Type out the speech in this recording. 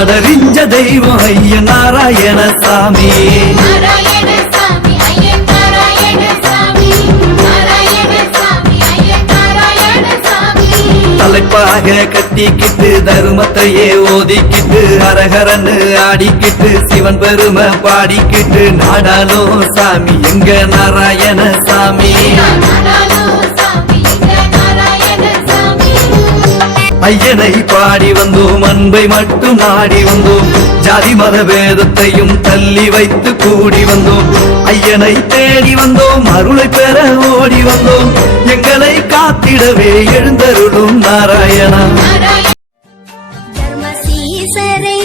நாடறிஞ்ச தெய்வம் ஐய நாராயண சாமி தலைப்பாக கட்டிக்கிட்டு தருமத்தையே ஓதிக்கிட்டு அரகரன்னு ஆடிக்கிட்டு சிவன் பெருமை பாடிக்கிட்டு நாடாலோ சாமி எங்க நாராயண சாமி ஐயனை பாடி வந்தோம் அன்பை மட்டும் நாடி வந்தோம். ஜாதி மத வேதத்தையும் தள்ளி வைத்து கூடி வந்தோம். ஐயனை தேடி வந்தோம் அருளை பெற ஓடி வந்தோம். எங்களை காத்திடவே எழுந்தருளும் நாராயணா. நாராயண தர்மசீசரை